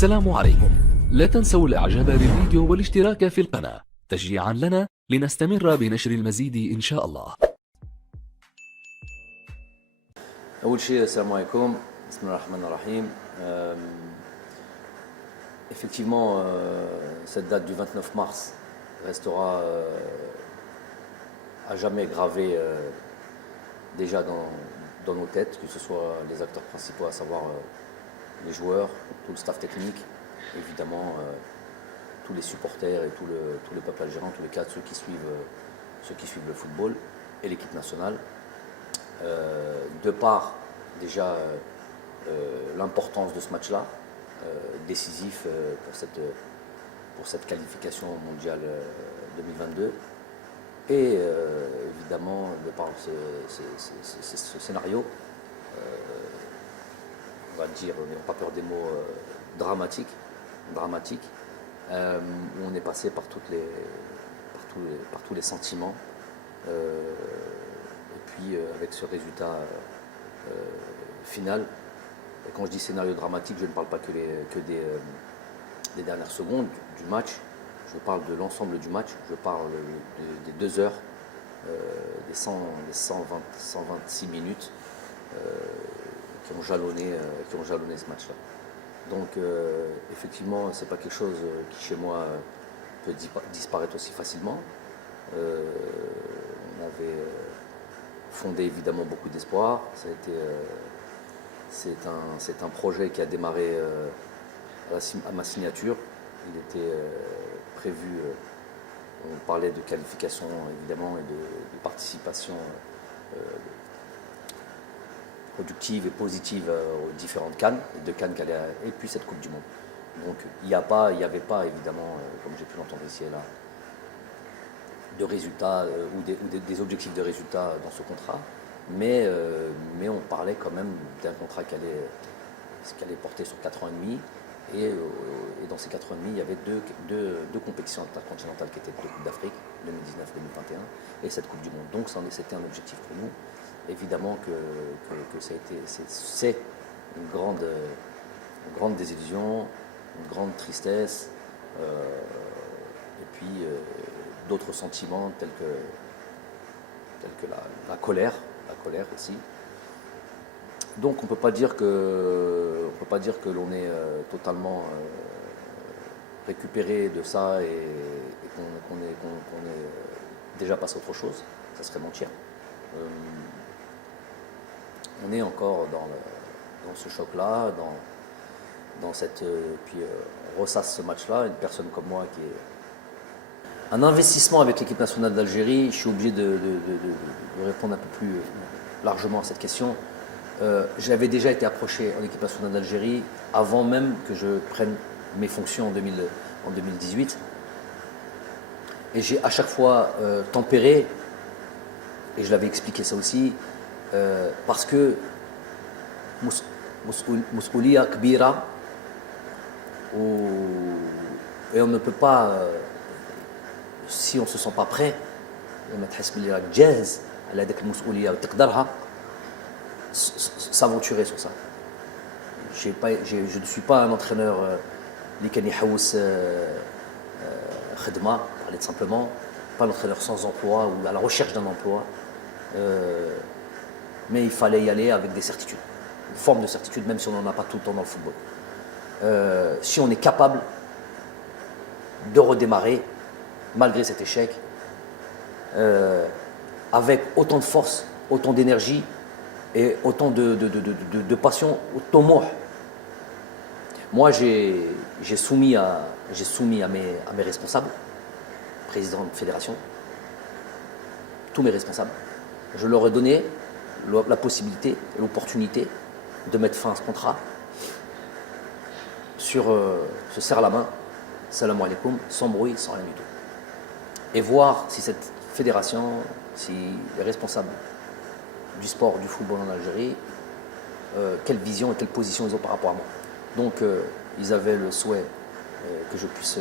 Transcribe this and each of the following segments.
السلام عليكم. لا تنسوا الإعجاب بالفيديو والاشتراك في القناة تشجيعا لنا لنستمر بنشر المزيد إن شاء الله. أول شيء السلام عليكم. بسم الله الرحمن الرحيم. Effectivement, cette date du 29 mars restera à jamais gravée déjà dans nos têtes, que ce soit les acteurs principaux, à savoir les joueurs, tout le staff technique, évidemment tous les supporters et tout le peuple algérien, tous les cas, ceux qui suivent le football et l'équipe nationale. De par déjà l'importance de ce match-là, décisif pour cette qualification mondiale 2022, et évidemment de par ce scénario, on va dire, n'ayons pas peur des mots, dramatique, où on est passé par tous les sentiments, et puis avec ce résultat final. Et quand je dis scénario dramatique, je ne parle pas que des dernières secondes du match, je parle de l'ensemble du match, je parle des 2 heures, des 126 minutes qui ont jalonné ce match-là. Donc effectivement, c'est pas quelque chose qui chez moi peut disparaître aussi facilement. On avait fondé évidemment beaucoup d'espoir. C'est un projet qui a démarré à ma signature. Il était prévu, on parlait de qualification évidemment et de participation productive et positive aux différentes CAN, les 2 CAN et puis cette Coupe du Monde. Donc il n'y avait pas évidemment, comme j'ai pu l'entendre ici et là, de résultats ou des objectifs de résultats dans ce contrat, mais on parlait quand même d'un contrat qui allait porter sur 4 ans et demi, et dans ces 4 ans et demi, il y avait deux compétitions intercontinentales qui étaient 2 Coupes d'Afrique, 2019-2021, et cette Coupe du Monde. Donc c'était un objectif pour nous. Évidemment que c'est une grande désillusion, une grande tristesse, et puis d'autres sentiments tels que la colère aussi. Donc on ne peut pas dire que l'on est totalement récupéré de ça et qu'on est déjà passé à autre chose. Ça serait mentir. On est encore dans ce choc-là, dans cette, puis on ressasse ce match-là. Une personne comme moi qui est un investissement avec l'équipe nationale d'Algérie, je suis obligé de répondre un peu plus largement à cette question. J'avais déjà été approché en équipe nationale d'Algérie avant même que je prenne mes fonctions en 2018. Et j'ai à chaque fois tempéré, et je l'avais expliqué ça aussi, parce que Mousoulia Kbira, et on ne peut pas, si on ne se sent pas prêt, s'aventurer sur ça. Je ne suis pas un entraîneur Likani Haous Khedma, parler de simplement, pas un entraîneur sans emploi ou à la recherche d'un emploi, mais il fallait y aller avec des certitudes, une forme de certitude, même si on n'en a pas tout le temps dans le football. Si on est capable de redémarrer malgré cet échec, avec autant de force, autant d'énergie et autant de passion, autant moi j'ai soumis à mes responsables, président de fédération, tous mes responsables, je leur ai donné la possibilité, l'opportunité de mettre fin à ce contrat sur se serre la main, salam alaikum, sans bruit, sans rien du tout. Et voir si cette fédération, si les responsables du sport, du football en Algérie, quelle vision et quelle position ils ont par rapport à moi. Donc ils avaient le souhait que je puisse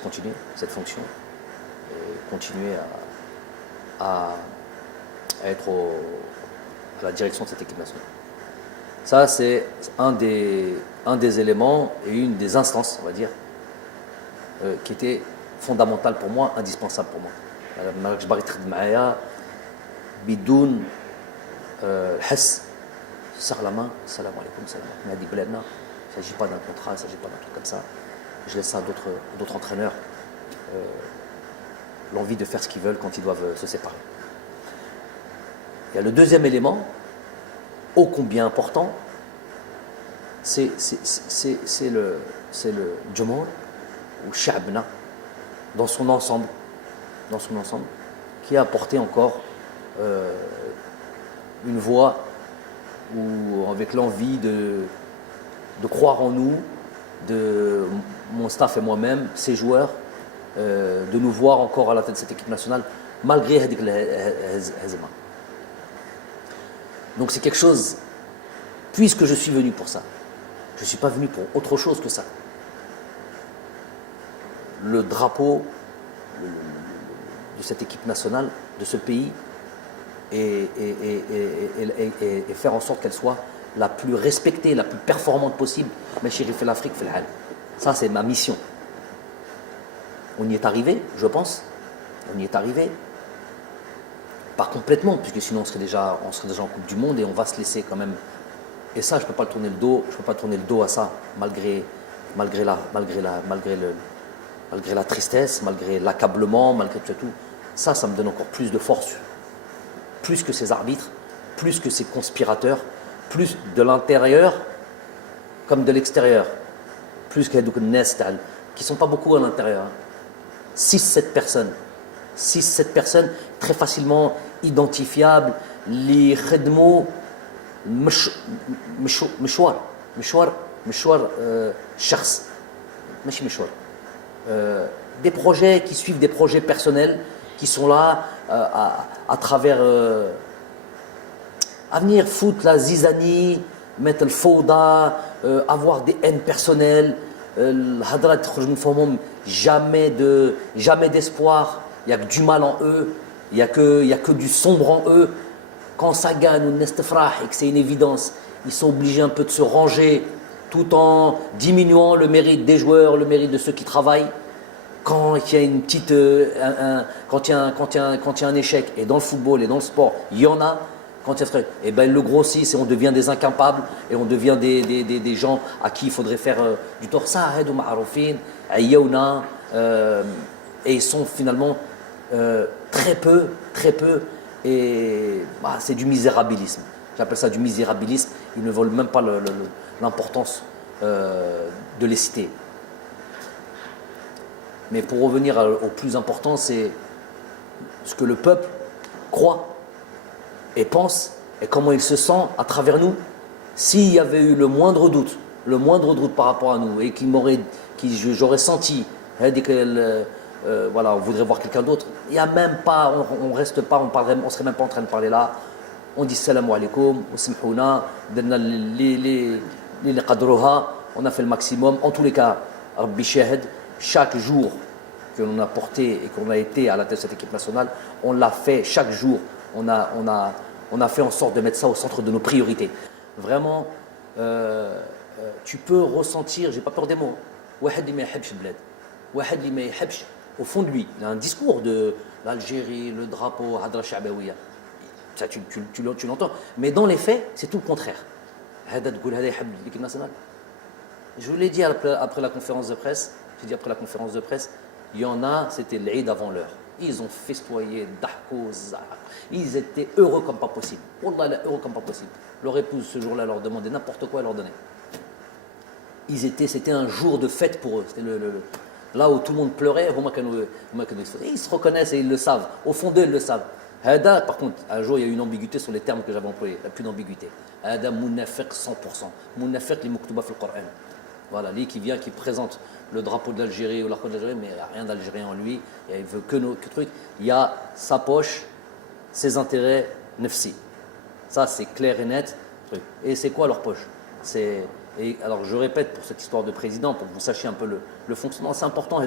continuer cette fonction, et continuer à être à la direction de cette équipe nationale. Ça, c'est un des éléments et une des instances, on va dire, qui était fondamentale pour moi, indispensable pour moi. مالكش باغي تخدم معايا بدون الحس serre la main, salam alaikum, salam alaikum. Il y a des il ne s'agit pas d'un contrat, il ne s'agit pas d'un truc comme ça. Je laisse ça à d'autres entraîneurs, l'envie de faire ce qu'ils veulent quand ils doivent se séparer. Il y a le deuxième élément, ô combien important, c'est le Jumhur ou Sha'bna dans son ensemble, qui a apporté encore une voix ou avec l'envie de croire en nous, de mon staff et moi-même, ces joueurs, de nous voir encore à la tête de cette équipe nationale, malgré Hadik Hazema. Donc c'est quelque chose, puisque je suis venu pour ça, je ne suis pas venu pour autre chose que ça. Le drapeau de cette équipe nationale, de ce pays, et faire en sorte qu'elle soit la plus respectée, la plus performante possible. Mais chéri fait l'Afrique, fait le hal. Ça, c'est ma mission. On y est arrivé, je pense. On y est arrivé. Pas complètement, puisque sinon on serait déjà en Coupe du Monde et on va se laisser quand même. Et ça, je ne peux pas tourner le dos. Je peux pas tourner le dos à ça, malgré la tristesse, malgré l'accablement, malgré tout. Ça me donne encore plus de force. Plus que ces arbitres, plus que ces conspirateurs, plus de l'intérieur comme de l'extérieur. Plus que les Nestal, qui ne sont pas beaucoup à l'intérieur. 6-7 personnes. 6-7 personnes très facilement identifiables. Les khedmo مشوار شخص ماشي مشوار. Des projets qui suivent des projets personnels qui sont là à travers à venir foutre la zizanie, mettre le fauda, avoir des haines personnelles, jamais d'espoir, il n'y a que du mal en eux, il n'y a que du sombre en eux. Quand ça gagne ou et que c'est une évidence, ils sont obligés un peu de se ranger tout en diminuant le mérite des joueurs, le mérite de ceux qui travaillent. Quand il y a une petite, quand il y a un échec, et dans le football et dans le sport, il y en a, quand il y a et ben ils le grossissent et on devient des incapables et on devient des gens à qui il faudrait faire du tort. Ça, et ils sont finalement très peu, et c'est du misérabilisme. J'appelle ça du misérabilisme. Ils ne veulent même pas l'importance de les citer. Mais pour revenir au plus important, c'est ce que le peuple croit et pense et comment il se sent à travers nous. S'il y avait eu le moindre doute par rapport à nous et j'aurais senti voilà, on voudrait voir quelqu'un d'autre, il y a même pas, on reste pas, on serait même pas en train de parler là. On dit salam alaikum, on a fait le maximum. En tous les cas, Rabbi Shahid, chaque jour que l'on a porté et qu'on a été à la tête de cette équipe nationale, on l'a fait chaque jour. On a fait en sorte de mettre ça au centre de nos priorités. Vraiment, tu peux ressentir, j'ai pas peur des mots, au fond de lui, il a un discours de l'Algérie, le drapeau, Hadra Sha'bawiya. Ça, tu l'entends. Mais dans les faits, c'est tout le contraire. L'équipe nationale. Je vous l'ai dit après la conférence de presse. J'ai dit après la conférence de presse, il y en a, c'était l'Eid avant l'heure. Ils ont festoyé, dahko, zah. Ils étaient heureux comme pas possible. Wallah, heureux comme pas possible. Leur épouse, ce jour-là, leur demandait n'importe quoi, elle leur donnait. C'était un jour de fête pour eux. C'était là où tout le monde pleurait, ils se reconnaissent et ils le savent. Au fond d'eux, ils le savent. Hada, par contre, un jour, il y a eu une ambiguïté sur les termes que j'avais employés. Il n'y a plus d'ambiguïté. Hada, munafiq 100%. Munafiq li muktuba fil Qur'an. Voilà, lui qui vient, qui présente le drapeau de l'Algérie ou l'arc de l'Algérie, mais il n'y a rien d'algérien en lui. Il veut que truc. Il y a sa poche, ses intérêts, nefsi. Ça, c'est clair et net. Et c'est quoi leur poche? Et alors, je répète pour cette histoire de président, pour que vous sachiez un peu le fonctionnement, c'est important,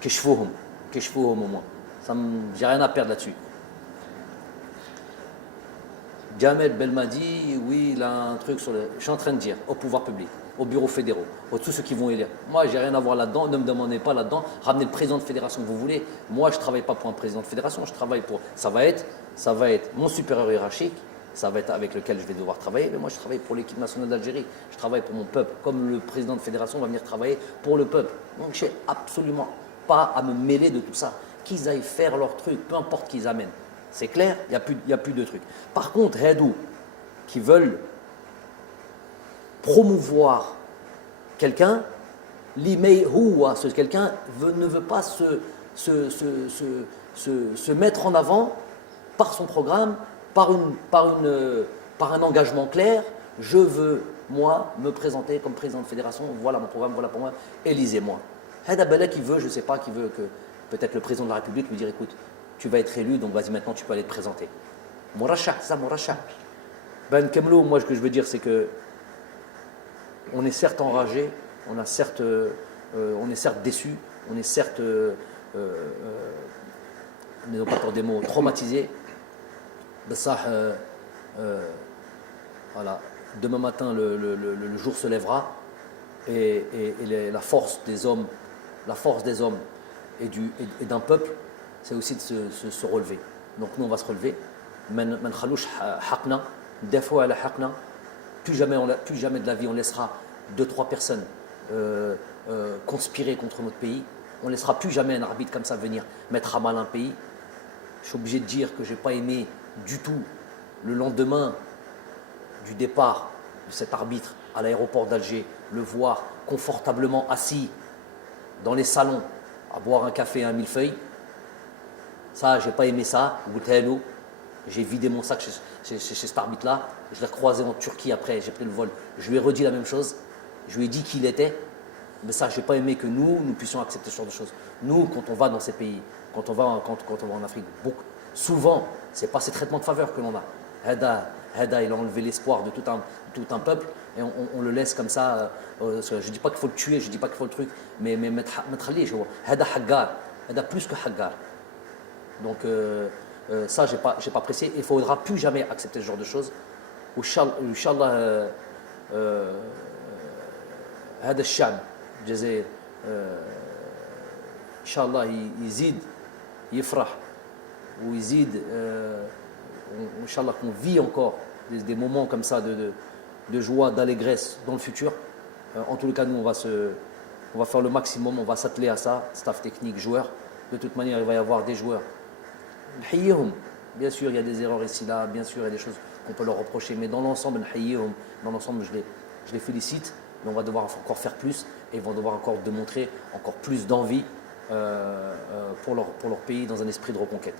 keshfouhum au moins. J'ai rien à perdre là-dessus. Jamel Belmadi, oui, il a un truc sur le. Je suis en train de dire au pouvoir public, aux bureaux fédéraux, à tous ceux qui vont élire. Moi, j'ai rien à voir là-dedans, ne me demandez pas là-dedans. Ramenez le président de fédération que vous voulez. Moi, je ne travaille pas pour un président de fédération, je travaille pour. Ça va être mon supérieur hiérarchique, ça va être avec lequel je vais devoir travailler. Mais moi, je travaille pour l'équipe nationale d'Algérie, je travaille pour mon peuple. Comme le président de fédération va venir travailler pour le peuple. Donc, je n'ai absolument pas à me mêler de tout ça. Qu'ils aillent faire leur truc, peu importe qu'ils amènent. C'est clair, il n'y a plus de trucs. Par contre, Redou, qui veulent promouvoir quelqu'un, ce quelqu'un ne veut pas se mettre en avant par son programme, par un engagement clair. Je veux, moi, me présenter comme président de fédération. Voilà mon programme, voilà pour moi. Élisez-moi. Hada Bala qui veut, je ne sais pas, qui veut que peut-être le président de la République lui dire écoute, tu vas être élu, donc vas-y maintenant tu peux aller te présenter. Mouracha, ça, Mouracha. Ben Kemlo, moi ce que je veux dire c'est que on est certes enragé, on est certes déçu, on est certes, n'ayons pas pour des mots, traumatisé. De ça, voilà. Demain matin, le jour se lèvera et la force des hommes et d'un peuple, c'est aussi de se relever. Donc nous, on va se relever. Plus jamais de la vie, on laissera 2-3 personnes conspirer contre notre pays. On ne laissera plus jamais un arbitre comme ça venir mettre à mal un pays. Je suis obligé de dire que je n'ai pas aimé du tout le lendemain du départ de cet arbitre à l'aéroport d'Alger, le voir confortablement assis dans les salons à boire un café et un millefeuille. Ça, j'ai pas aimé ça. J'ai vidé mon sac chez cet arbitre-là. Je l'ai croisé en Turquie après, j'ai pris le vol. Je lui ai redit la même chose. Je lui ai dit qui il était. Mais ça, j'ai pas aimé que nous puissions accepter ce genre de choses. Nous, quand on va dans ces pays, quand on va en Afrique, souvent, c'est pas ces traitements de faveur que l'on a. Hada, il a enlevé l'espoir de tout un peuple et on le laisse comme ça. Je dis pas qu'il faut le tuer, je dis pas qu'il faut le truc, mais mettre Hada Haggar, Hada plus que Haggar. Donc ça, j'ai pas apprécié. Il ne faudra plus jamais accepter ce genre de choses. Inch'Allah, هذا الشعب الجزائر إن شاء الله يزيد يفرح ويزيد إن شاء الله qu'on vit encore des moments comme ça de joie, d'allégresse dans le futur. En tous les cas, nous, on va faire le maximum, on va s'atteler à ça, staff technique, joueurs. De toute manière, il va y avoir des joueurs. Bien sûr, il y a des erreurs ici, là, bien sûr, il y a des choses qu'on peut leur reprocher, mais dans l'ensemble, je les félicite, mais on va devoir encore faire plus et ils vont devoir encore démontrer encore plus d'envie pour leur pays dans un esprit de reconquête.